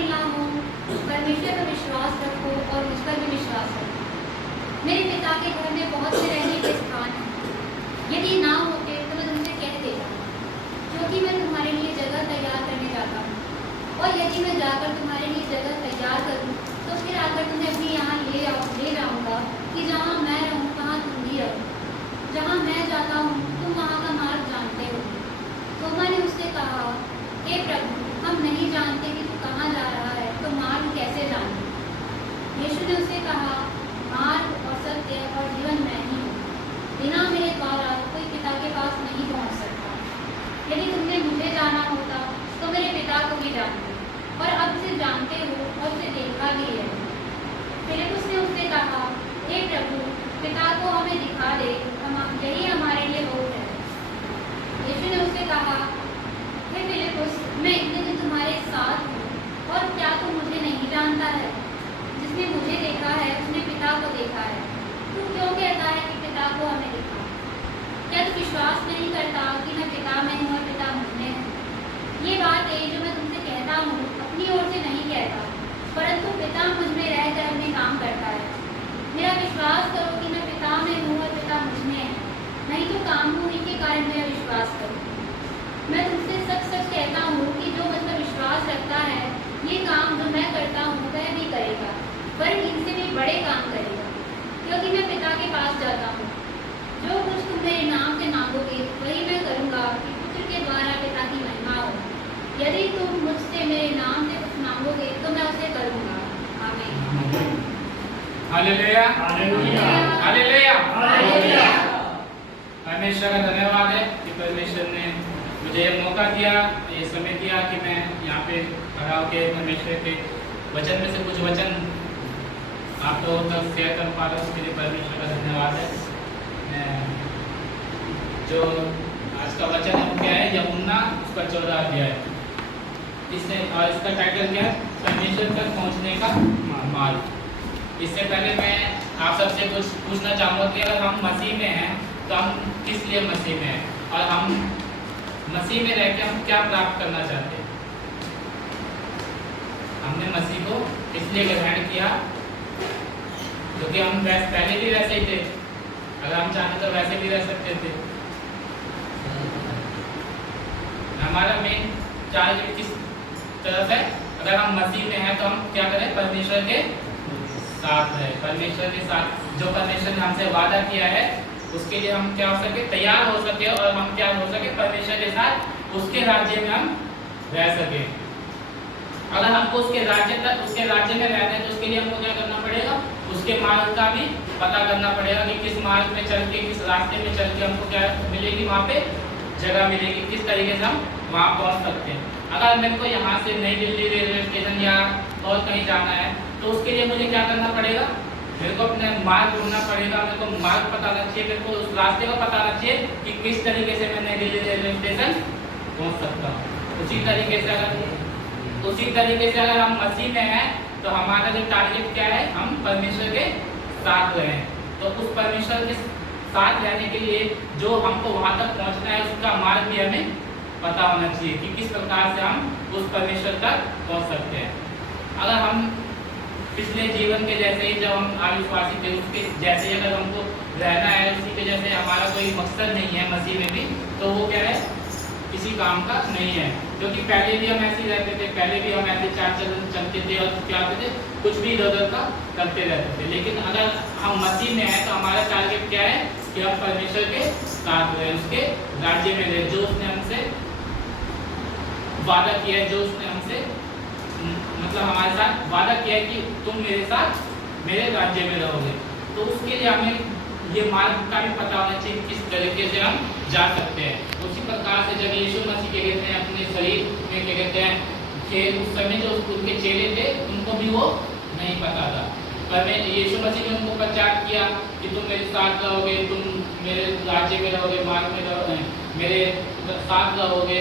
मिला हूँ, परमेश्वर पर विश्वास रखो और मुझ पर भी विश्वास रखो। मेरे पिता के घर में बहुत से रहने के स्थान हैं। यदि ना होते तो मैं तुमसे कह देता, क्योंकि मैं तुम्हारे लिए जगह तैयार करने जाता हूँ। और यदि मैं जाकर तुम्हारे लिए जगह तैयार करूँ तो फिर आकर तुम्हें अपने यहाँ ले जाऊँगा, कि जहाँ मैं रहूँ वहाँ तुम भी रहो। जहाँ मैं जाता हूँ तुम वहाँ का मार्ग जानते हो। थोमा ने उससे कहा, हे प्रभु, हम नहीं जानते कि तू कहाँ जा रहा है, तो मार्ग कैसे जाने? यीशु ने उससे कहा, मार्ग और सत्य और जीवन मैं ही हूँ। बिना मेरे द्वारा कोई पिता के पास नहीं पहुँच सकता। यदि तुमने मुझे जाना होता तो मेरे पिता को भी जानते, और अब से जानते हो और उसे देखा भी है। फिलिप्पुस ने उससे कहा, हे प्रभु, पिता को हमें दिखा दे, यही हमारे लिए बहुत है। यीशु ने उससे कहा, हे फिलिप्पुस, मैं इतने दिन तुम्हारे साथ हूँ और क्या तू मुझे नहीं जानता है? जिसने मुझे देखा है उसने पिता को देखा है। तू क्यों कहता है कि पिता को हमें दिखा? क्या तू विश्वास नहीं करता कि मैं पिता में हूँ और पिता मुझ में है? ये बात है जो मैं तुमसे कहता हूँ अपनी ओर से नहीं कहता, परंतु पिता मुझ में रहकर अपने काम करता है। मेरा विश्वास करो कि मैं पिता में हूँ और पिता मुझ में है, नहीं तो काम होने के कारण मेरा विश्वास करो। मैं तुमसे सच सच कहता हूँ कि जो मुझ पर विश्वास रखता है, ये काम जो मैं करता हूँ वह भी करेगा, वरन इनसे भी बड़े काम करेगा, क्योंकि मैं पिता के पास जाता हूँ। जो कुछ तुम मेरे नाम से मांगोगे वही मैं करूँगा, कि पुत्र के द्वारा पिता की महिमा हो। यदि तुम मुझसे मेरे नाम से कुछ मांगोगे तो मैं उसे करूँगा। आमीन। Hallelujah, hallelujah, hallelujah, hallelujah. परमेश्वर का धन्यवाद है कि परमेश्वर ने मुझे ये मौका दिया, ये समय दिया कि मैं यहाँ पे खड़ा होकर परमेश्वर के वचन में से कुछ वचन आप लोगों तक शेयर कर पा रहा हूँ। उसके लिए परमेश्वर का धन्यवाद है। जो आज का वचन है क्या है? यूहन्ना उसका 14 अध्याय। इससे और इसका टाइटल क्या है? परमेश्वर तक पहुँचने का मार्ग। इससे पहले मैं आप सबसे कुछ पूछना चाहूँगा कि अगर हम मसीह में हैं तो हम किस लिए मसीह में हैं, और हम मसीह में रह के हम क्या प्राप्त करना चाहते हैं? हमने मसीह को इसलिए ग्रहण किया क्योंकि हम पहले भी वैसे ही थे। अगर हम चाहते तो वैसे भी रह सकते थे। हमारा मेन टारगेट किस तरफ है? अगर हम मसीह में हैं तो हम क्या करें? परमेश्वर के साथ है। परमेश्वर के साथ जो परमेश्वर ने हमसे वादा किया है उसके लिए हम क्या हो सके? तैयार हो सके, और हम क्या हो सके? परमेश्वर के साथ उसके राज्य में हम रह सके। अगर हमको उसके राज्य में रहना है तो उसके लिए हमको क्या करना पड़ेगा? उसके मार्ग का भी पता करना पड़ेगा कि किस मार्ग में चल के, किस रास्ते में चल के हमको क्या मिलेगी, वहाँ पे जगह मिलेगी, किस तरीके से हम वहाँ पहुँच सकते हैं। अगर मेरे को यहाँ से नई दिल्ली रेलवे स्टेशन या और कहीं जाना है तो उसके लिए मुझे क्या करना पड़ेगा? मेरे को अपने मार्ग ढूंढना पड़ेगा, मेरे को मार्ग पता होना चाहिए, मेरे को उस रास्ते का पता होना चाहिए कि किस तरीके से मैं नई दिल्ली रेलवे स्टेशन पहुँच सकता हूँ। उसी तरीके से अगर हम मसीह में हैं तो हमारा जो टारगेट क्या है? हम परमेश्वर के साथ रहें। तो उस परमेश्वर के साथ रहने के लिए जो हमको वहाँ तक पहुँचना है उसका मार्ग भी हमें पता होना चाहिए कि किस प्रकार से हम उस परमेश्वर तक पहुँच सकते हैं। अगर हम पिछले जीवन के जैसे ही जब हम अविश्वासी थे उसके जैसे ही अगर हमको रहना है, उसी के जैसे हमारा कोई मकसद नहीं है मसीह में भी, तो वो क्या है? किसी काम का नहीं है। क्योंकि पहले भी हम ऐसे ही रहते थे, पहले भी हम ऐसे चार चलते थे और क्या करते थे? कुछ भी इधर उधर का करते रहते थे। लेकिन अगर हम मसीह में हैं तो हमारा टारगेट क्या है? कि हम परमेश्वर के साथ रहें, उसके राज्य में रहें, जो उसने हमसे वादा किया है, जो उसने हमसे मतलब हमारे साथ वादा किया है कि तुम मेरे साथ मेरे राज्य में रहोगे। तो उसके लिए हमें ये मार्ग का भी पता होना चाहिए किस तरीके से हम जा सकते हैं। उसी प्रकार से जब यीशु मसीह क्या कहते हैं अपने शरीर में क्या कहते हैं उस समय जो उनके चेले थे उनको भी वो नहीं पता था, पर मैं यीशु मसीह ने उनको प्रचार किया कि तुम मेरे साथ रहोगे, तुम मेरे राज्य में रहोगे, मार्ग में रहोगे, मेरे साथ रहोगे,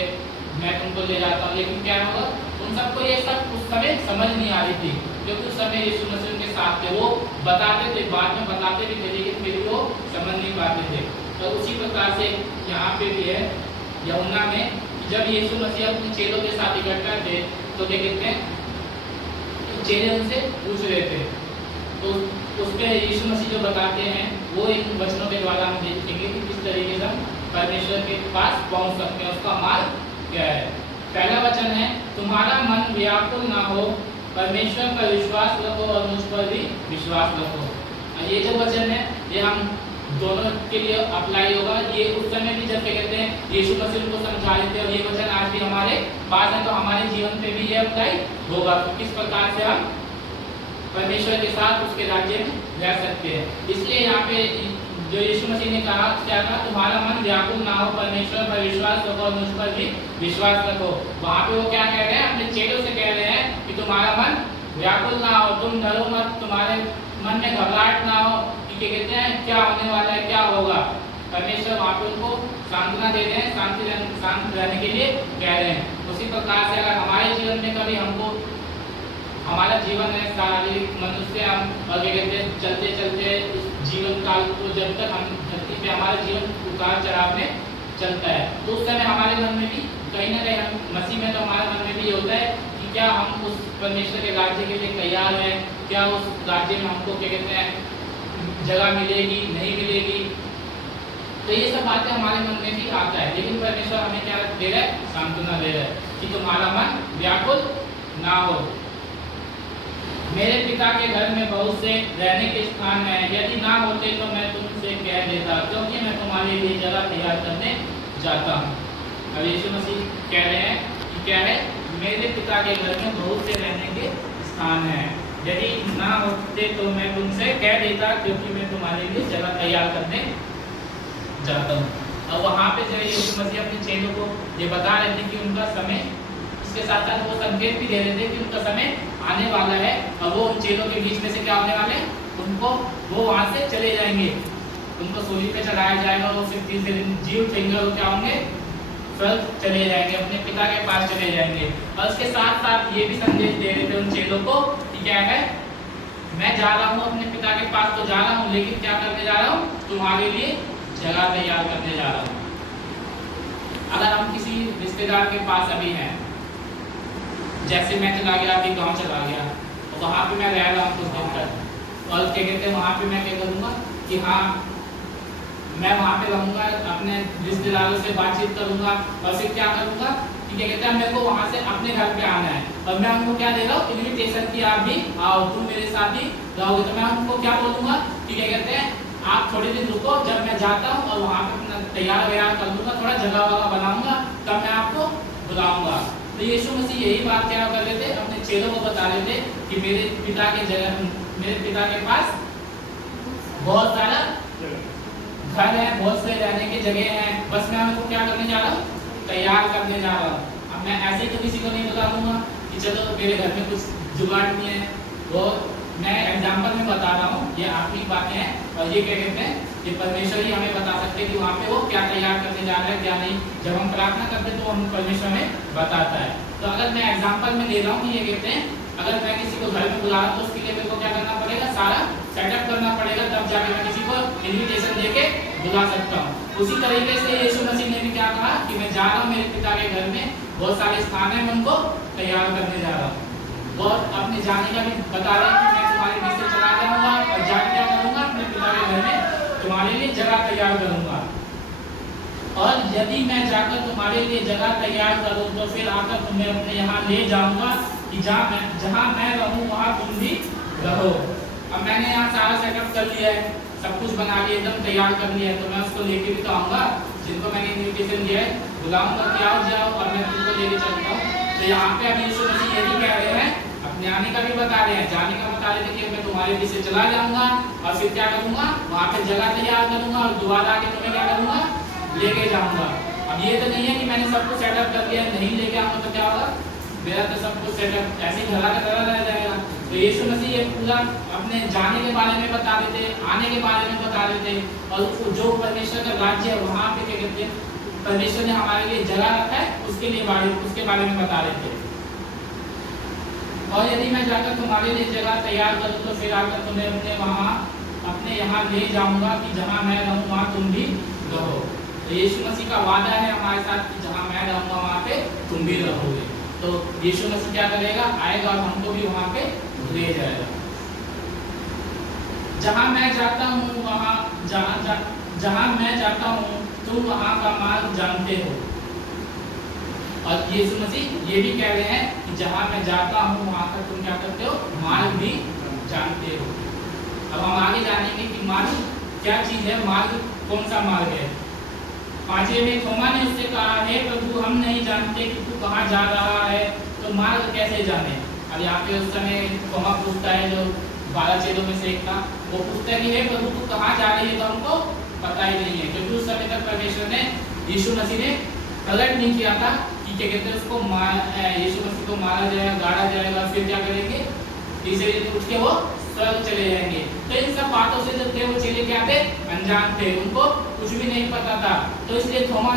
मैं तुमको ले जाता हूँ। लेकिन क्या होगा? उन सबको ये सब उस समय समझ नहीं आ रही थी, क्योंकि उस समय यीशु मसीह उनके साथ थे। वो बताते थे, बाद में बताते भी थे, लेकिन फिर वो समझ नहीं पाते थे। तो उसी प्रकार से यहाँ पे भी है यूहन्ना में, जब यीशु मसीह अपने चेलों के साथ इकट्ठा थे तो क्या कहते हैं चेले उनसे पूछ रहे थे। तो उस पे यीशु मसीह जो बताते हैं वो इन वचनों के द्वारा हम देखेंगे कि किस तरीके से हम परमेश्वर के पास पहुंच सकते हैं, उसका मार्ग क्या है। पहला वचन है, तुम्हारा मन व्याकुल ना हो, परमेश्वर पर विश्वास रखो और मुझ पर भी विश्वास रखो। ये जो वचन है ये हम दोनों के लिए अप्लाई होगा। ये उस समय भी जब क्या कहते हैं यीशु मसीह को समझा रहे थे और ये वचन आज भी हमारे पास है, तो हमारे जीवन पे भी ये अप्लाई होगा। तो किस प्रकार से हम परमेश्वर के साथ उसके राज्य में रह सकते हैं। इसलिए यहाँ पे जो यीशु मसीह ने कहा, क्या कहा, तुम्हारा मन व्याकुल ना हो, परमेश्वर पर विश्वास रखो और मुझ पर भी विश्वास रखो। वहाँ पे वो क्या कह रहे हैं, अपने चेलों से कह रहे हैं कि तुम्हारा मन व्याकुल ना हो, तुम डरो मत, तुम्हारे मन में घबराहट ना हो कि क्या कहते हैं क्या होने वाला है, क्या होगा। परमेश्वर वहाँ पे उनको सांत्वना दे रहे हैं, शांत रहने के लिए कह रहे हैं। उसी प्रकार से अगर हमारे जीवन में कभी हमको हमारा जीवन है शारीरिक मनुष्य, हम और क्या कहते हैं चलते चलते जीवन काल को जब तक हम धरती पे हमारा जीवन उतार चढ़ाव में चलता है, तो उस समय हमारे मन में भी कहीं ना कहीं हम मसीह में तो हमारे मन में भी ये होता है कि क्या हम उस परमेश्वर के राज्य के लिए तैयार हैं, क्या उस राज्य में हमको क्या कहते हैं जगह मिलेगी नहीं मिलेगी। तो ये सब बातें हमारे मन में भी आता है, लेकिन परमेश्वर हमें क्या दे रहा है, सांत्वना दे रहा है कि तुम्हारा मन व्याकुल ना हो। मेरे पिता के घर में बहुत से रहने के स्थान हैं, यदि ना होते तो मैं तुमसे कह देता, क्योंकि मैं तुम्हारे लिए जगह तैयार करने जाता हूँ। अब यीशु मसीह कह रहे हैं कि क्या है, मेरे पिता के घर में बहुत से रहने के स्थान हैं, यदि ना होते तो मैं तुमसे कह देता, क्योंकि मैं तुम्हारे लिए जगह तैयार करने जाता हूँ। अब वहाँ पे जो यीशु मसीह अपने चेलों को ये बता रहे थे कि उनका समय, इसके साथ साथ वो संकेत भी दे रहे थे कि उनका समय आने वाला है और वो उन चेलों के बीच में से क्या होने वाले हैं, उनको वो वहाँ से चले जाएंगे, उनको सूली पे चढ़ाया जाएगा, वो सिर्फ 3 दिन जी उठेंगे और क्या होंगे, स्वर्ग चले जाएंगे, अपने पिता के पास चले जाएंगे। और उसके साथ साथ ये भी संदेश दे रहे थे उन चेलों को कि क्या है, मैं जा रहा हूँ अपने पिता के पास तो जा रहा हूँ, लेकिन क्या करने जा रहा हूँ, तुम्हारे लिए जगह तैयार करने जा रहा हूँ। अगर हम किसी रिश्तेदार के पास अभी हैं, जैसे मैं चला गया अभी गांव चला गया और वहाँ पे मैं रह रहा हूँ कुछ दिन तक, और क्या कहते हैं वहाँ पे मैं क्या करूँगा कि हाँ मैं वहाँ पे रहूँगा, अपने रिश्तेदारों से बातचीत करूँगा और फिर क्या करूँगा कि क्या कहते हैं मेरे को वहाँ से अपने घर पे आना है और मैं उनको क्या दे रहा हूँ, इन्विटेशन की, आप भी आओ, तुम मेरे साथ ही रहोगे। तो मैं उनको क्या बोलूँगा कि क्या कहते हैं आप थोड़े दिन रुको, जब मैं जाता हूँ और वहाँ पे अपना तैयार व्यार कर दूँगा, थोड़ा जगह वगह बनाऊँगा, तब मैं आपको बुलाऊँगा। तो यीशु मसीह यही बात क्या कर रहे थे, अपने चेलों को बता रहे थे कि मेरे पिता के पास बहुत सारा घर है, बहुत से रहने की जगह है, बस मैं उनको क्या करने जा रहा हूँ, तैयार करने जा रहा हूँ। अब मैं ऐसे ही तो किसी को नहीं बता दूंगा कि चलो मेरे घर में कुछ जुगाड़ नहीं है, वो मैं एग्जाम्पल में बता रहा हूँ, ये आत्मिक बातें हैं और ये क्या कहते हैं, ये परमेश्वर ही हमें बता सकते हैं कि वहाँ पे वो क्या तैयार करने जा रहा है क्या नहीं। जब हम प्रार्थना करते हैं तो हम परमेश्वर हमें बताता है। तो अगर मैं एग्जाम्पल में ले रहा हूँ कि ये कहते हैं अगर मैं किसी को घर में बुला रहा हूँ तो उसके लिए मेरे को क्या करना पड़ेगा, सारा सेटअप करना पड़ेगा, तब जाके मैं किसी को इन्विटेशन देके बुला सकता हूँ। उसी तरीके से यीशु मसीह ने भी क्या कहा कि मैं जा रहा हूँ मेरे पिता के घर में बहुत सारे स्थान है, मैं उनको तैयार करने जा रहा हूँ। और अपने जाने का भी बता रहे हैं कि मैं तुम्हारे बीच से चला जाऊँगा और जाके क्या करूँगा, अपने पिता के घर में तुम्हारे लिए जगह तैयार करूँगा। और यदि मैं जाकर तुम्हारे लिए जगह तैयार करूँ तो फिर आकर तुम्हें अपने यहाँ ले जाऊँगा कि जहाँ मैं रहूँ वहाँ तुम भी रहो। अब मैंने यहाँ सारा सेटअप कर लिया है, सब कुछ बना लिया, एकदम तैयार कर लिया है, तो मैं उसको लेके भी तो आऊँगा, जिनको मैंने इन्विटेशन दिया है बुलाऊँगा कि आओ जाओ और मैं तुमको लेके चलता हूँ। तो यहाँ पे अभी यीशु मसीह यही कह रहे हैं, अपने आने का भी बता रहे हैं, जाने का बता रहे थे कि मैं तुम्हारे बीच से चला जाऊँगा और फिर क्या करूँगा, वहाँ पे जगह तैयार करूँगा और दोबारा आके तुम्हें क्या करूँगा, लेके जाऊँगा। अब ये तो नहीं है कि मैंने सब कुछ सेटअप कर लिया, नहीं लेके आऊँगा तो क्या होगा, मेरा तो सब कुछ सेटअप ऐसे ही धरा का धरा रह जाएगा। तो यीशु मसीह ये पूरा अपने जाने के बारे में बता रहे थे, आने के बारे में बता रहे थे, और जो परमेश्वर का राज्य है वहाँ पे क्या कहते हैं परमेश्वर ने हमारे लिए जगह रखा है, उसके बारे में बता रहे थे। और यदि मैं जाकर तुम्हारे लिए जगह तैयार करूँ तो फिर आकर तुम्हें अपने यहाँ ले जाऊँगा कि जहाँ मैं रहूँ वहाँ तुम भी रहो। तो यीशु मसीह का वादा है हमारे साथ कि जहाँ मैं रहूँगा वहाँ पे तुम भी रहोगे। तो यीशु मसीह क्या करेगा, आएगा और हमको भी वहाँ पे ले जाएगा। जहाँ मैं जाता हूँ वहाँ जहाँ मैं जाता हूँ तुम वहाँ का मार्ग जानते हो। और यीशु मसीह ये भी कह रहे हैं कि जहाँ मैं जाता हूँ वहाँ का तुम क्या करते हो, मार्ग भी जानते हो। अब हम आगे जानेंगे कि मार्ग क्या चीज़ है, मार्ग कौन सा मार्ग है। 5वें में थोमा ने उससे कहा, हे प्रभु हम नहीं जानते कि तू कहाँ जा रहा है, तो मार्ग कैसे जाने। अब यहाँ पे उस समय थोमा पूछता है, जो 12 चेलों में से एक था, वो पूछता है कि हे प्रभु तू कहाँ जा रही है, तो हमको पता ही नहीं है। क्योंकि उस समय तक परमेश्वर ने यीशु मसीह ने प्रकट नहीं किया था कि क्या कहते हैं उसको यीशु मसीह को मारा जाएगा, गाड़ा जाएगा, फिर क्या करेंगे, तीसरे दिन उठ के वो स्वर्ग चले जाएंगे। तो इन सब बातों से जो थे वो चेले क्या थे, अनजान थे, उनको कुछ भी नहीं पता था। तो इसलिए थोमा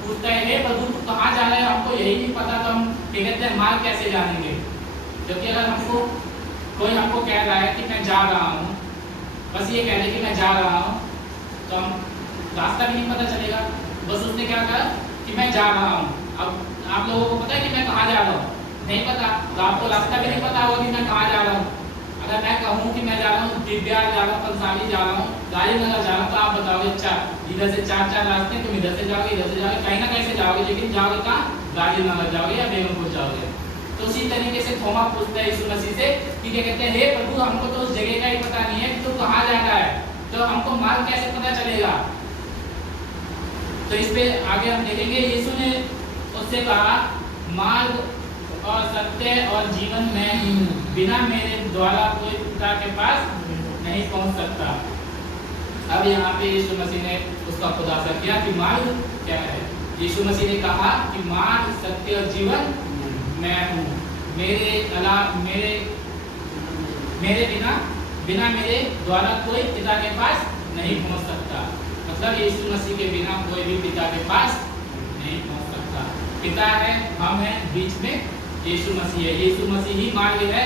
पूछता है, हे प्रभु तू कहाँ जा रहा है, हमको यही नहीं पता, तो हम क्या कहते हैं मार्ग कैसे जानेंगे। क्योंकि अगर हमको कोई हमको कह रहा है कि मैं जा रहा हूँ, बस ये कह रहे कि मैं जा रहा हूँ, तो हम रास्ता भी नहीं पता चलेगा। बस उसने क्या कहा कि मैं जा रहा हूँ। अब आप लोगों को पता है कि मैं कहाँ जा रहा हूँ, नहीं पता, तो आपको रास्ता भी नहीं पता होगा कि मैं कहाँ जा रहा हूँ। अगर मैं कहूँ कि मैं जा रहा हूँ दिव्या जा रहा हूँ, पंसाली जा रहा हूँ, गाड़ीनगर जा रहा हूँ, तो आप बताओगे अच्छा इधर से 4 रास्ते, तुम इधर से जाओगे, इधर से जाओगे, कहीं ना कहीं से जाओगे, लेकिन जाओगे कहाँ, गाड़ीनगर जाओगे या बेगमपुर जाओगे। तो उसी तरीके से थोमा पूछता है यीशु मसीह से कि क्या कहते हैं, हे प्रभु हमको तो उस जगह का ही पता नहीं है कि तू कहाँ जा रहा है, तो हमको मार्ग कैसे पता चलेगा। तो इस पे आगे हम देखेंगे, यीशु ने उससे कहा, मार्ग और सत्य और जीवन मैं ही हूँ, बिना मेरे द्वारा कोई पिता के पास नहीं पहुँच सकता। अब यहाँ पे यीशु मसीह ने उसका खुलासा किया कि मार्ग क्या है। यीशु मसीह ने कहा कि मार्ग, सत्य और जीवन मैं हूँ, मेरे बिना मेरे द्वारा कोई पिता के पास नहीं पहुँच सकता। मतलब यीशु मसीह के बिना कोई भी पिता के पास नहीं पहुँच सकता। पिता है, हम हैं, बीच में यीशु मसीह है, यीशु मसीह ही मार्ग है।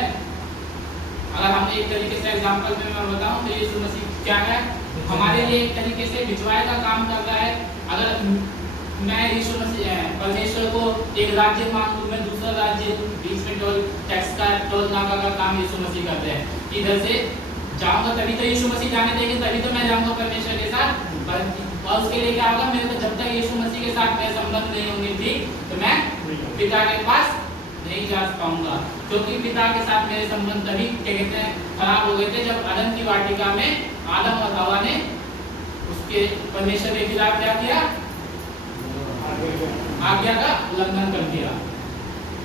अगर हम एक तरीके से एग्जांपल में मैं बताऊं तो यीशु मसीह क्या है, हमारे लिए एक तरीके से बिचवाए का काम कर रहा है। अगर मैं यीशु मसीह परमेश्वर को एक राज्य मांगूं, मैं दूसरा राज्य, बीच में टोल टैक्स का, टोल नाका का काम यीशु मसीह करते हैं। इधर से जाऊंगा तभी तो यीशु मसीह जाने देंगे, तभी तो मैं जाऊंगा परमेश्वर के साथ। और उसके लिए क्या होगा, मेरे को जब तक यीशु मसीह के साथ मेरे संबंध नहीं होंगे ठीक, तो मैं पिता के पास नहीं जा पाऊंगा। क्योंकि पिता के साथ मेरे संबंध तभी क्या कहते हैं खराब हो गए थे, जब अदन की वाटिका में आदम और हवा ने उसके परमेश्वर के खिलाफ क्या किया, आज्ञा का उल्लंघन कर दिया।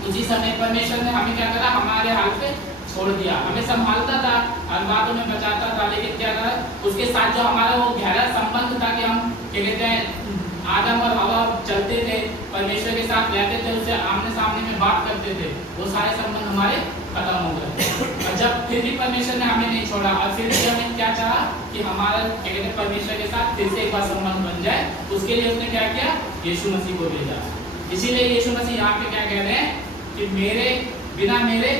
उसी समय परमेश्वर ने हमें क्या करा, हमारे हाल पे छोड़ दिया। हमें संभालता था, हर बातों में बचाता था, लेकिन क्या करा, उसके साथ जो हमारा वो गहरा संबंध था कि हम क्या कहते हैं आदम और हवा चलते थे, परमेश्वर के साथ रहते थे, उससे आमने सामने में बात करते थे, वो सारे संबंध हमारे खत्म हो गए। और जब फिर भी परमेश्वर ने हमें नहीं छोड़ा, और फिर भी हमें क्या चाहा कि हमारा क्या कहते हैं परमेश्वर के साथ फिर से एक बार संबंध बन जाए, उसके लिए उसने क्या किया, यीशु मसीह को भेजा। इसीलिए यीशु मसीह यहाँ पे क्या कह रहे हैं कि बिना मेरे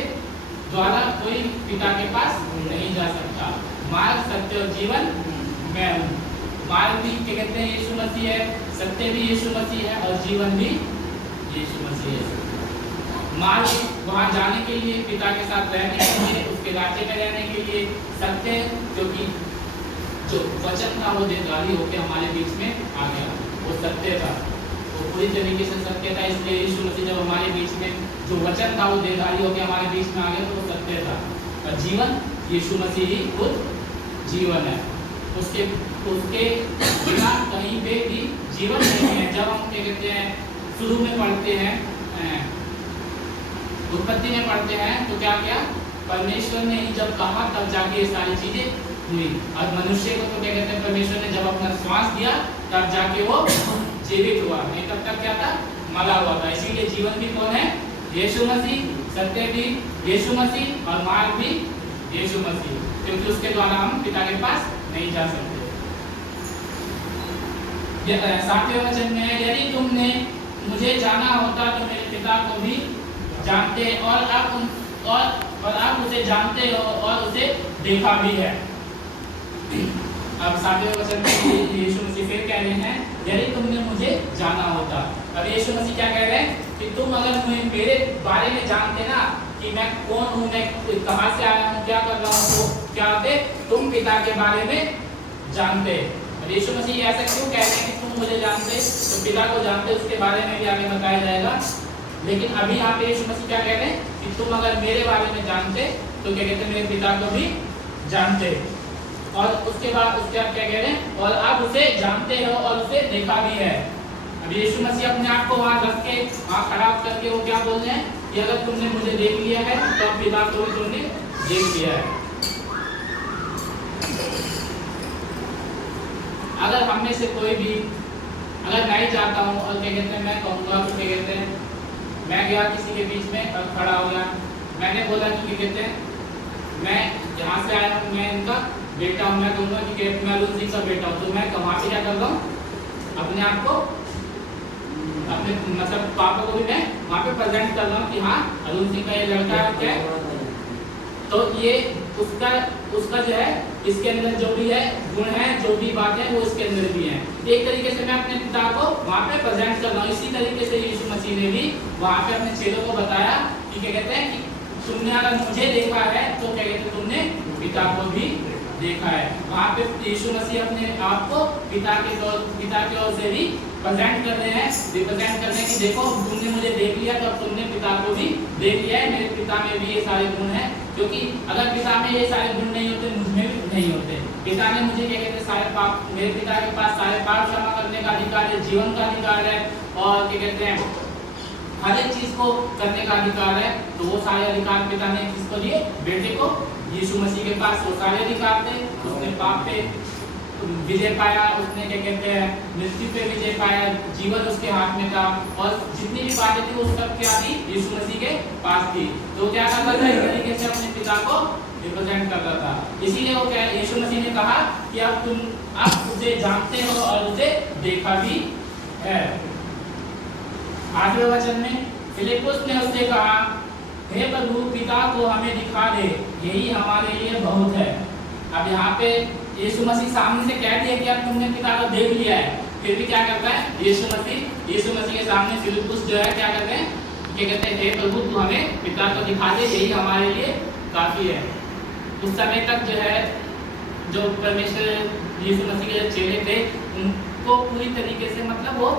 द्वारा कोई पिता के पास नहीं जा सकता। मार्ग, सत्य और जीवन मैं हूँ। मार्ग भी क्या कहते हैं यीशु मसीह है, सत्य भी यीशु मसीह है, और जीवन भी यीशु मसीह है। मार्ग वहाँ जाने के लिए, पिता के साथ रहने के लिए, उसके राज्य में रहने के लिए। सत्य क्योंकि जो वचन था वो देहधारी होकर हमारे बीच में आ गया, वो सत्य था, वो पूरी तरीके से सत्य था। इसलिए यीशु मसीह जब हमारे बीच में जो वचन था वो देहधारी होकर हमारे बीच में आ गया, तो वो सत्य था। और जीवन, यीशु मसीह ही खुद जीवन है, उसके बिना कहीं पे भी जीवन नहीं है। जब हम क्या कहते हैं शुरू में पढ़ते हैं, उत्पत्ति में पढ़ते हैं, तो क्या किया, परमेश्वर ने ही जब कहा तब जाके ये सारी चीजें हुई। और मनुष्य को तो क्या कहते हैं परमेश्वर ने जब अपना श्वास दिया तब जाके वो जीवित हुआ, नहीं तब तक क्या था, मरा हुआ था। इसीलिए जीवन भी कौन है, यीशु मसीह, सत्य भी यीशु मसीह, और मार्ग भी यीशु मसीह, क्योंकि उसके द्वारा हम पिता के पास नहीं जा सकते। 7वें वचन में, यदि तुमने मुझे जाना होता तो मेरे पिता को भी जानते, और अब उसे जानते हो और उसे देखा भी है। अब 7वें वचन में यीशु मसीह फिर कह रहे हैं, यदि तुमने मुझे जाना होता। अब यीशु मसीह क्या कह रहे हैं कि तुम अगर मेरे बारे में जानते ना कि मैं कौन हूँ, मैं कहाँ से आया हूँ, क्या कर रहा हूँ, तो क्या होते तुम पिता के बारे में जानते। और यीशु मसीह ऐसा क्यों कह रहे हैं कि तुम मुझे जानते, तो पिता को जानते, उसके बारे में भी आगे बताया जाएगा। लेकिन अभी यहाँ पे यीशु मसीह क्या कह रहे हैं कि तुम अगर मेरे बारे में जानते तो क्या कहते हैं मेरे पिता को भी जानते। और उसके बाद उसके बाद क्या कह रहे हैं, और अब उसे जानते हो और उसे देखा भी है। अभी यीशु मसीह अपने आप को वहां रख के, वहां खड़ा करके वो क्या बोल रहे हैं कि अगर तुमने मुझे देख लिया है तो अब पिता को भी तुमने देख लिया है। अगर हम में से कोई भी अगर नहीं जाता हूँ और क्या कहते हैं मैं कहूँगा तो क्या कहते हैं मैं गया किसी के बीच में और खड़ा हो गया, मैंने बोला कि क्या कहते हैं मैं यहाँ से आया हूँ, मैं इनका बेटा हूँ, मैं कहूँगा कि मैं अरुण सिंह का बेटा हूँ, तो मैं वहाँ पे क्या कर रहा हूँ, अपने आप को अपने मतलब पापा को भी मैं वहाँ पे प्रेजेंट कर रहा हूँ कि हाँ अरुण सिंह का ये लड़का है क्या है। तो ये उसका जो है इसके अंदर जो भी है गुण है, जो भी बात है वो इसके अंदर भी है। एक तरीके से मैं अपने पिता को वहाँ पे प्रेजेंट कर रहा हूँ। इसी तरीके से यीशु मसीह ने भी वहाँ पे अपने चेलों को बताया कि क्या कहते हैं कि तुमने अगर मुझे देखा है तो क्या कहते हैं तुमने पिता को भी देखा है। वहाँ पे यीशु मसीह अपने आप को पिता की ओर से भी प्रेजेंट कर रहे हैं, रिप्रेजेंट कर रहे हैं कि देखो तुमने मुझे देख लिया तो अब तुमने पिता को भी देख लिया है। मेरे पिता में भी ये सारे गुण हैं, क्योंकि अगर पिता में ये सारे गुण नहीं होते मुझ में भी नहीं होते। पिता ने मुझे क्या कहते हैं सारे पाप, मेरे पिता के पास सारे पाप क्षमा करने का अधिकार है, जीवन का अधिकार है और क्या कहते हैं हर एक चीज को करने का अधिकार है। तो वो सारे अधिकार पिता ने किसको दिए, बेटे को। यीशु मसीह के पास वो सारे अधिकार थे। उसने पाप पे विजय पाया, उसने क्या कहते हैं मृत्यु पे विजय पाया, जीवन उसके हाथ में था और जितनी भी बातें थी वो सब क्या थी यीशु मसीह के पास थी। तो क्या कर रहा था, इस तरीके से अपने पिता को रिप्रेजेंट कर रहा था। इसीलिए वो क्या यीशु मसीह ने कहा कि अब तुम उसे जानते हो और उसे देखा भी है। 8वें वचन में फिलिप्पुस ने उससे कहा, हे प्रभु पिता को हमें दिखा दे, यही हमारे लिए बहुत है। अब यहाँ पे यीशु मसीह सामने से कह दिया कि अब तुमने पिता को देख लिया है, फिर भी क्या करता है यीशु मसीह के सामने फिलिप्पुस जो है क्या करते हैं, क्या कहते हैं हे प्रभु तू हमें पिता को दिखा दे, यही हमारे लिए काफी है। उस समय तक जो है जो परमेश्वर यीशु मसीह के चेले थे उनको पूरी तरीके से मतलब वो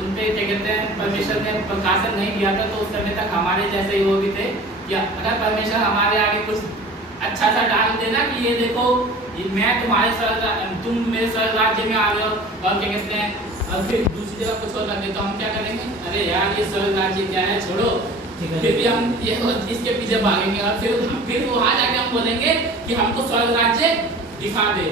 उन पे क्या कहते हैं परमेश्वर ने प्रकाशन नहीं दिया था। तो उस समय तक हमारे जैसे ही वो भी थे कि अगर परमेश्वर हमारे आगे कुछ अच्छा सा डाल देना कि ये देखो मैं तुम मेरे स्वर्ग राज्य में आ रहे हो और क्या कहते हैं, और फिर दूसरी जगह कुछ और कर दे तो हम क्या करेंगे, अरे यार ये स्वर्ग राज्य क्या है छोड़ो, फिर भी हम ये इसके पीछे भागेंगे और फिर वहाँ जाके हम बोलेंगे कि हमको स्वर्ग राज्य दिखा दे।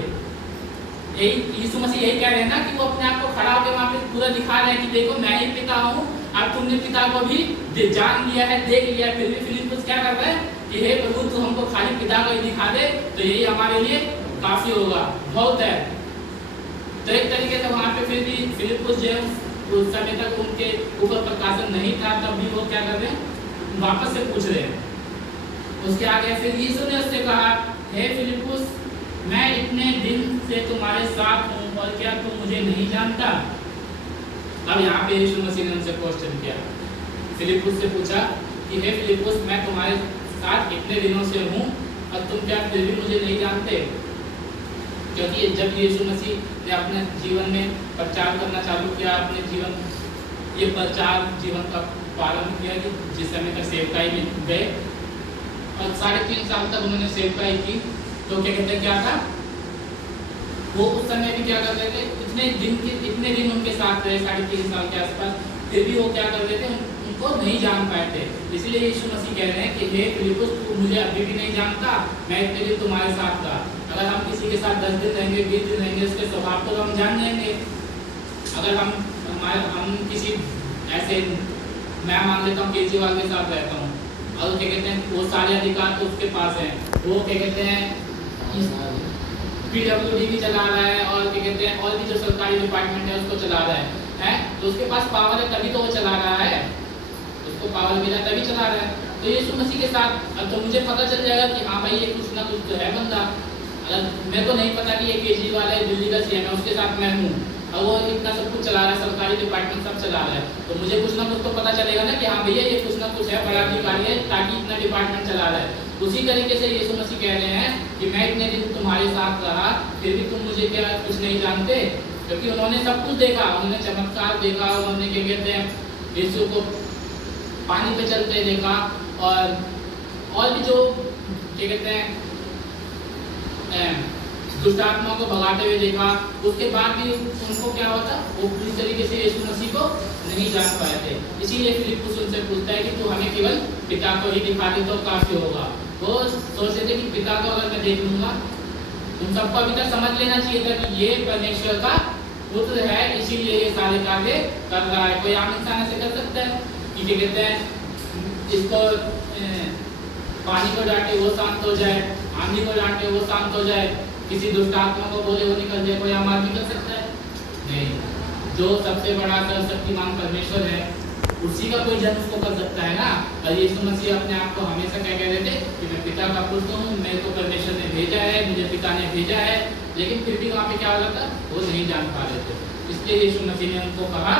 यही यीशु मसीह यही कह रहे हैं ना कि वो अपने आप को खड़ा होकर वहाँ पे पूरा दिखा रहे हैं कि देखो मैं ही पिता हूँ, अब तुमने पिता को भी जान लिया है, देख लिया है। फिर भी फिलिप्पुस क्या कर रहा है कि हे प्रभु तू हमको खाली पिता को ही दिखा दे तो यही हमारे लिए काफी होगा, बहुत है। तो एक तरीके से वहाँ पे फिर भी फिलिप्पुस जो है उस समय तक उनके ऊपर प्रकाशन नहीं था, तब भी वो क्या कर रहे हैं वापस से पूछ रहे हैं। उसके आगे फिर यीशु ने उससे कहा, हे फिलिप्पुस मैं इतने दिन से तुम्हारे साथ हूँ और क्या तू मुझे नहीं जानता। अब यहाँ पे यीशु मसीह ने उनसे क्वेश्चन किया, फिलिप्पुस से पूछा कि हे फिलिप्पुस मैं तुम्हारे साथ इतने दिनों से हूँ और तुम क्या फिर भी मुझे नहीं जानते। क्योंकि जब यीशु मसीह ने अपने जीवन में प्रचार करना चालू किया, अपने जीवन ये प्रचार जीवन का पालन किया कि जिस समय तक सेवकाई में गए और 3.5 साल तक उन्होंने सेवकाई की, तो क्या कहते हैं क्या था वो उस समय भी क्या कर रहे थे, इतने दिन उनके साथ रहे 3.5 साल के आसपास, फिर भी वो क्या कर रहे थे उनको नहीं जान पाए थे। इसलिए यीशु मसीह कह रहे हैं कि हे फिलिप्पुस तू मुझे अभी भी नहीं जानता, मैं इतने दिन तुम्हारे साथ था। अगर हम किसी के साथ 10 दिन रहेंगे 20 दिन रहेंगे उसके स्वभाव को हम जान लेंगे। अगर हम किसी ऐसे मैं मान लेता हूँ केजरीवाल के साथ रहता हूँ और क्या कहते हैं वो सारे अधिकार तो उसके पास हैं, वो क्या कहते हैं PWD भी चला रहा है और क्या कहते हैं और भी जो सरकारी डिपार्टमेंट है उसको चला रहा है तो उसके पास पावर है तभी तो वो चला रहा है, उसको पावर मिला तभी चला रहा है। तो यीशु मसीह के साथ अब तो मुझे पता चल जाएगा कि हाँ भाई ये कुछ ना कुछ तो है बंदा। अगर मेरे को नहीं पता कि ये केजरीवाल है दिल्ली का CM है, उसके साथ मैं हूँ और वो इतना सब कुछ चला रहा है, सरकारी डिपार्टमेंट सब चला रहा है, तो मुझे कुछ ना कुछ तो पता चलेगा ना कि हाँ भैया ये कुछ ना कुछ है, बड़ा अधिकारी है, ताकि इतना डिपार्टमेंट चला रहा है। उसी तरीके से यीशु मसीह कह रहे हैं कि मैं इतने दिन तुम्हारे साथ रहा, फिर भी तुम मुझे क्या कुछ नहीं जानते, क्योंकि उन्होंने सब कुछ देखा, उन्होंने चमत्कार देखा, उन्होंने क्या कहते हैं यीशु को पानी पे चलते देखा, और भी जो क्या कहते हैं दुष्ट आत्मा को भगाते हुए देखा। उसके बाद भी उनको क्या होता, वो पूरी तरीके से यीशु मसीह को नहीं जान पाए थे। इसीलिए फिलिप्पुस उनसे पूछता है कि तू हमें केवल पिता को ही दिखा दे तो काफी होगा। वो सोचते थे कि पिता को अगर मैं देख लूंगा, उन सबको अभी तक समझ लेना चाहिए था कि ये परमेश्वर का पुत्र है, इसीलिए ये सारे कार्य कर रहा है। कोई आम इंसान ऐसे कर सकता है कि क्या कहते हैं इसको पानी को डांटे वो शांत हो जाए, आंधी को डांटे वो शांत हो जाए, किसी दुष्ट आत्मा को बोले वो निकल जाए, कोई आम आदमी कर सकता है? नहीं। जो सबसे बड़ा सर्वशक्तिमान परमेश्वर है, उसी का कोई जन उसको कर सकता है ना। और यीशु मसीह अपने आप को हमेशा क्या कह रहे थे कि मैं पिता का पुत्र हूँ, मेरे को परमेश्वर ने भेजा है, मुझे पिता ने भेजा है, लेकिन फिर भी वहाँ पे क्या हो रहा था, वो नहीं जान पा रहे थे। इसलिए यीशु मसीह ने उनको कहा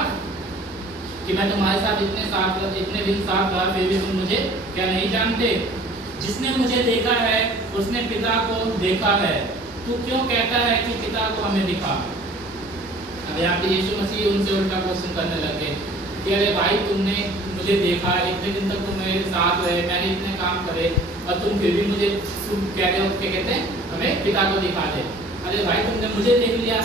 कि मैं तुम्हारे साथ इतने दिन साथ रहा, फिर भी तुम मुझे क्या नहीं जानते? जिसने मुझे देखा है उसने पिता को देखा है, तू क्यों कहता है कि पिता को हमें दिखा? अब यहाँ पे यीशु मसीह उनसे उल्टा क्वेश्चन करने लगे कि अरे भाई तुमने मुझे देखा, इतने दिन तक तुम मेरे साथ रहे, मैंने इतने काम करे, और तुम फिर भी मुझे तुम कह रहे हो, क्या कहते हैं हमें पिता को दिखा दे। अरे भाई तुमने मुझे देख लिया,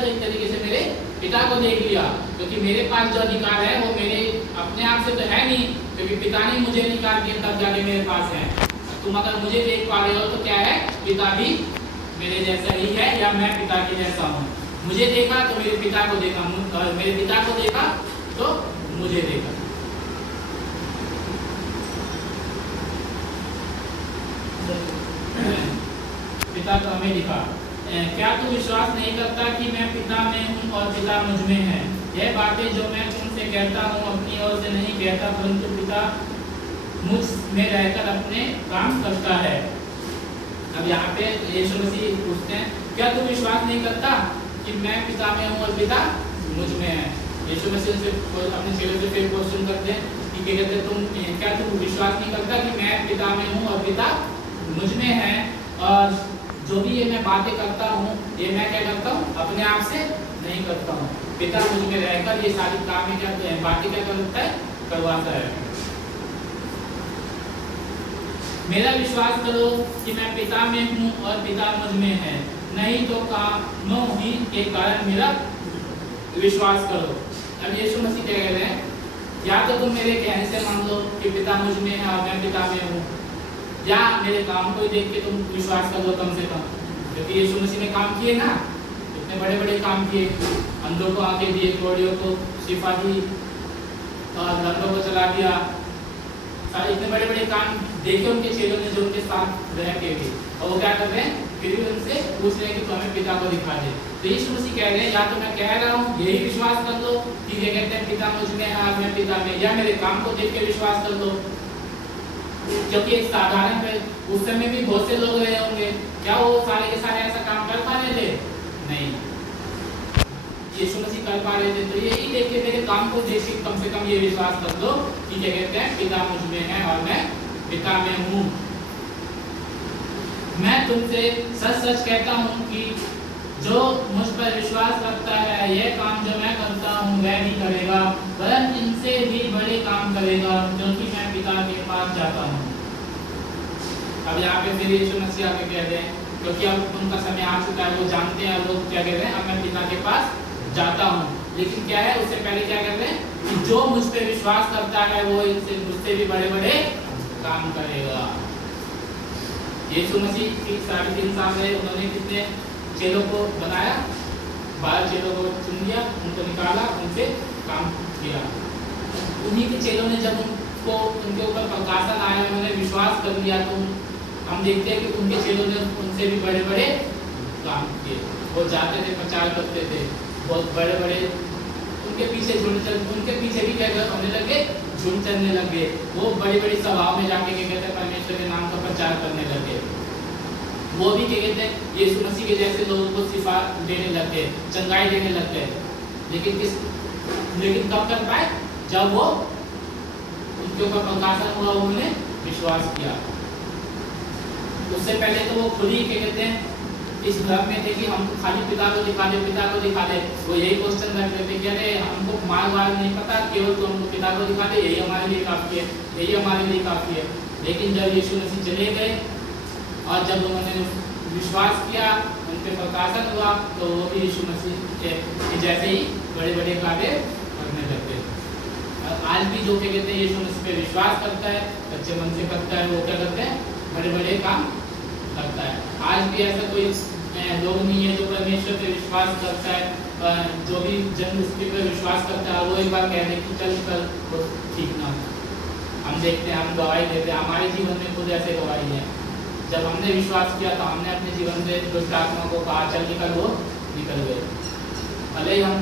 तो एक तरीके से मेरे पिता को देख लिया, क्योंकि मेरे पास जो अधिकार है वो मेरे अपने आप से तो है नहीं, क्योंकि पिता ने मुझे अधिकार दिया तब जाके मेरे पास है। तुम अगर मुझे देख पा रहे हो तो क्या है, पिता भी मेरे जैसा ही है, या मैं पिता के जैसा हूँ। मुझे देखा तो मेरे पिता को देखा, मेरे पिता को देखा तो मुझे देखा। पिता तो हमें दिखा। क्या तू विश्वास नहीं करता कि मैं पिता में हूँ और पिता मुझ में है? यह बातें जो मैं तुमसे कहता हूँ अपनी ओर से नहीं कहता, परंतु पिता मुझ में रहकर अपने काम करता है। अब यहाँ पे यीशु मसीह पूछते हैं, क्या तू विश्वास नहीं करता कि मैं पिता में हूँ और पिता मुझ में है? यीशु मसीह से अपने चेलों से फिर क्वेश्चन करते हैं कि क्या कहते तुम क्या तू विश्वास नहीं करता कि मैं पिता में हूँ और पिता मुझ में है, और जो भी ये मैं बातें करता हूँ ये मैं क्या करता हूँ अपने आप से नहीं करता हूँ, पिता मुझ में रहकर ये सारी काम क्या बातें क्या करता है, करवाता है। मेरा विश्वास करो कि मैं पिता में हूँ और पिता मुझ में है, नहीं तो कामों ही के कारण मेरा विश्वास करो। अब यीशु मसीह क्या कह रहे हैं, या तो तुम मेरे कहने से मान लो कि पिता मुझ में है और मैं पिता में हूँ, या मेरे काम को देख के तुम विश्वास कर लो कम से कम, क्योंकि यीशु मसीह ने काम किए ना, इतने बड़े बड़े काम किए, अंधों को आंखें दिए, कोढ़ियों को शिफा दी, और लंगड़ों को चला दिया, सारे इतने बड़े बड़े काम देखे उनके चेलों ने जो उनके साथ रह के भी, और वो क्या कर रहे हैं, फिर भी उनसे पूछ रहे हैं कि तू हमें पिता को दिखा दे। तो यीशु मसीह कह रहे हैं, या तो मैं कह रहा हूँ यही विश्वास कर लो कि ये कहते हैं पिता मुझ में है और मैं पिता में, या मेरे काम को देख के विश्वास कर लो। क्योंकि एक साधारण में उस समय भी बहुत से लोग रहे होंगे, क्या वो सारे के सारे ऐसा काम कर पा रहे थे? नहीं, यीशु मसीह कर पा रहे थे। तो यही देख के मेरे काम को देख के कम से कम ये विश्वास कर दो कि क्या कहते हैं पिता मुझ में है और मैं पिता में हूँ। मैं तुमसे सच सच कहता हूँ कि जो मुझ पर विश्वास रखता है यह काम जो मैं करता हूँ वह भी करेगा, वरन इनसे भी बड़े काम करेगा, क्योंकि मैं पिता के पास जाता हूँ। अब यहाँ पे फिर यीशु मसीह आके कह रहे हैं, क्योंकि अब उनका समय आ चुका है, वो जानते हैं, लोग क्या कह रहे हैं, अब मैं पिता के पास जाता हूँ। लेकिन क्या है, उससे पहले क्या कहते हैं कि जो मुझ पे विश्वास करता है वो इनसे मुझसे भी बड़े बड़े काम करेगा। यीशु मसीह 3.5 साल रहे, उन्होंने कितने चेलों को बनाया, 12 चेलों को चुन लिया, उनको निकाला, उनसे काम किया। उन्हीं के चेलों ने जब उनको उनके ऊपर प्रकाशन आया, उन्होंने विश्वास कर लिया, तो हम देखते हैं कि उनके चेलों ने उनसे भी बड़े बड़े काम किए। वो जाते थे, प्रचार करते थे, बहुत बड़े बड़े उनके पीछे उनके पीछे भी क्या होने लगे, झुंड चलने लगे। वो बड़ी बड़ी सभाओं में जाके क्या कहते हैं परमेश्वर के नाम का प्रचार करने लगे। वो भी क्या कहते हैं यीशु मसीह के जैसे लोगों को शिफा देने लगे, चंगाई देने लगे। लेकिन कब कर पाए? जब वो उनके ऊपर प्रकाशन हुआ, उन्होंने विश्वास किया। उससे पहले तो वो खुद ही क्या कहते हैं इस भ्रम में थे कि हम खाली पिता को दिखा दे, पिता को दिखा दे। वो यही क्वेश्चन रखते थे कि अरे हमको मार्ग वार्ग नहीं पता, केवल तो हमको पिता को दिखा दे, यही हमारे लिए काफी है, यही हमारे लिए काफी है। लेकिन जब यीशु मसीह चले गए और जब उन्होंने विश्वास किया, उन पे प्रकाशन हुआ, तो वो भी यीशु मसीह के जैसे ही बड़े बड़े कार्य करने लगते। और आज भी जो क्या कहते हैं यीशु मसीह पे विश्वास करता है, सच्चे मन से करता है, वो क्या करते हैं? बड़े बड़े काम करता है। आज भी ऐसा कोई लोग नहीं है जो परमेश्वर पे विश्वास करता है, जो भी जन उसके पे विश्वास करता है वो एक बार कह दे कि चल कर वो ठीक ना हो। हम देखते हैं, हम गवाही देते हैं, हमारे जीवन में खुद ऐसे गवाही है। जब हमने विश्वास किया तो हमने अपने जीवन से दुष्ट आत्मा को कहा चल निकल, वो निकल गए। भले ही हम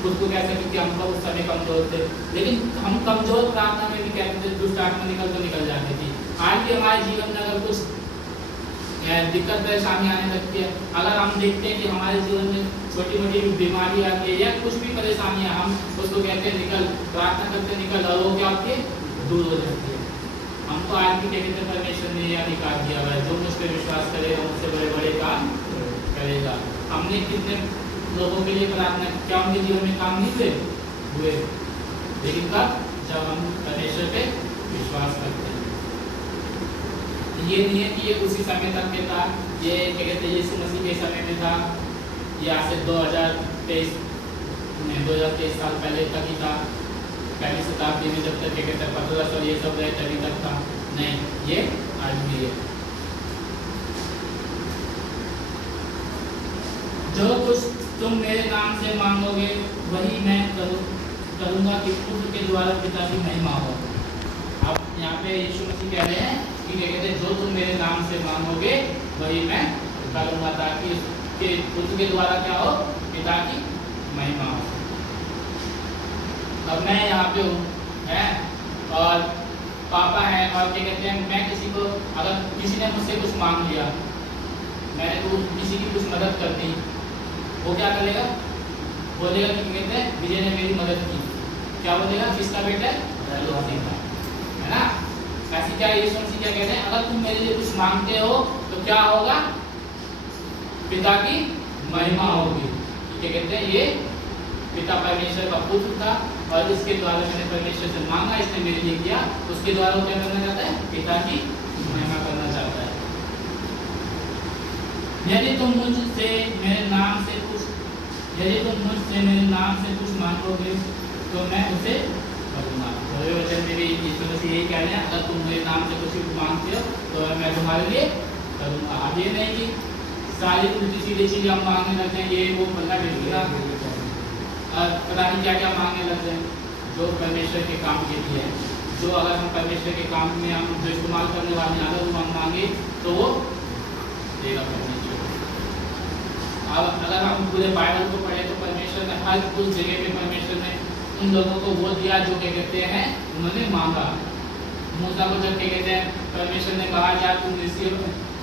खुद को कह सकते कि हम लोग उस समय कमजोर थे, लेकिन हम कमजोर प्रार्थना में भी कहते थे दुष्ट आत्मा निकल जाती थी। आज भी हमारे जीवन में अगर कुछ दिक्कत परेशानी आने लगती है, अगर हम देखते हैं कि हमारे जीवन में छोटी मोटी बीमारी आती है या कुछ भी परेशानियां, हम उसको कहते हैं निकल, प्रार्थना करते निकल, और वो क्या होती है? दूर हो जाती है। हमको आज भी क्या कहते हैं परमेश्वर ने यह अधिकार दिया हुआ है, जो मुझ पर विश्वास करेगा उससे बड़े बड़े काम करेगा। हमने कितने लोगों के लिए प्रार्थना, क्या उनके जीवन में काम नहीं हुए? लेकिन कब? जब हम परमेश्वर पे विश्वास करते हैं। ये नहीं है कि ये उसी समय तक के था, ये क्या कहते हैं यीशु मसीह के समय में था, ये आज से 2023 साल पहले तक ही था, पहली शताब्दी में जब तक क्या कहते हैं पतरस और ये सब रहे तभी तक था। नहीं, ये आज भी है। जो कुछ तुम मेरे नाम से मांगोगे वही मैं करूँगा कि पुत्र के द्वारा पिता की महिमा हो। अब यहाँ पे यीशु मसीह कह रहे हैं कि क्या कहते हैं जो तुम मेरे नाम से मांगोगे वही मैं करूँगा, ताकि उसके पुत्र के द्वारा क्या हो? पिता की महिमा हो। अब मैं यहाँ पे हूँ है और पापा है, और क्या कहते हैं मैं किसी को, अगर किसी ने मुझसे कुछ मांग लिया, मैंने तो किसी की कुछ मदद कर दी, वो क्या करेगा? बोलेगा कि कहते हैं विजय ने मेरी मदद की। क्या बोलेगा? किसका बेटा है ना? ऐसी क्या यीशु मसीह क्या कहते हैं? अगर तुम मेरे लिए कुछ मांगते हो तो क्या होगा? पिता की महिमा होगी। क्या कहते हैं? ये पिता परमेश्वर का पुत्र था और इसके द्वारा मैंने परमेश्वर से मांगा, इसने मेरे लिए किया, उसके द्वारा वो क्या करना चाहता है? पिता की महिमा करना चाहता है। यदि तुम मुझसे मेरे नाम से कुछ मांगोगे तो मैं उसे करूँगा। तो वचन में भी यीशु मसीह यही कह रहे हैं, अगर तुम मेरे नाम से कुछ मांगते हो तो मैं तुम्हारे लिए करूँगा। अब ये नहीं कि सारी उल्टी सीधी चीज़ें हम मांगने लग जाए, ये वो पल्ला ढेला पता नहीं क्या क्या मांगने लग जाए, जो परमेश्वर के काम के लिए है। जो अगर हम परमेश्वर के काम में हम जो इस्तेमाल करने वाले हैं, अगर हम मांगे तो वो देगा परमेश्वर। अब अगर हम पूरे बाइबल को पढ़े तो परमेश्वर ने हर उस जगह पे परमेश्वर ने उन लोगों को वो दिया जो क्या कहते हैं उन्होंने मांगा। मूसा को जब क्या कहते हैं परमेश्वर ने कहा यार तुम मिस्र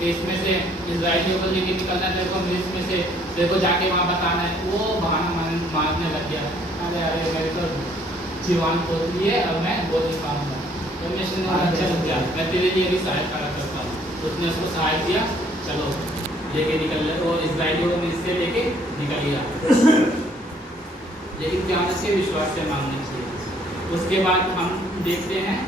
इसमें से इजराइलियों को लेकर निकलना, तेरे को मिस्र में से तेरे को जाके वहाँ बताना है, वो बहाना मारने लग गया। अरे मेरे तो जीवान पोतली है और मैं बोल नहीं पाऊँगा। परमेश्वर ने अच्छा लग गया, मैं तेरे लिए भी सहायता करता हूँ। उसने उसको सहाय किया, चलो लेके निकल गए और इजराइलियों को मिस्र से लेके निकल गया। लेकिन ध्यान से विश्वास से मांगना चाहिए। उसके बाद हम देखते हैं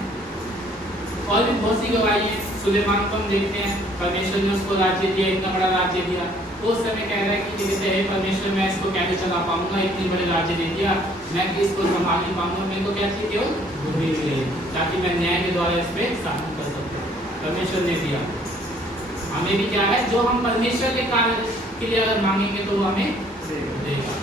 और भी बहुत सी गवाही है। सुलेमान को हम देखते हैं, परमेश्वर ने उसको राज्य दिया, इतना बड़ा राज्य दिया। तो उस समय कह रहा है कि जैसे हे परमेश्वर मैं इसको कैसे चला पाऊंगा, इतनी बड़े राज्य दे दिया, मैं इसको संभाल नहीं पाऊंगा, मेरे को क्या चाहिए? केवल बुद्धि मिले ताकि मैं न्याय के द्वारा इस पर शासन कर सकूँ। परमेश्वर ने दिया। हमें भी क्या है, जो हम परमेश्वर के कार्य के लिए अगर मांगेंगे तो वो हमें देगा।